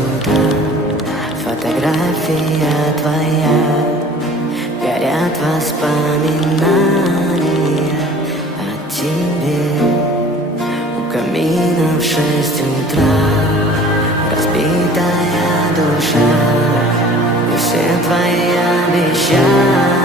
утра, фотография твоя, горят воспоминания о тебе. У камина в 6 утра разбитая душа, и все твои обещания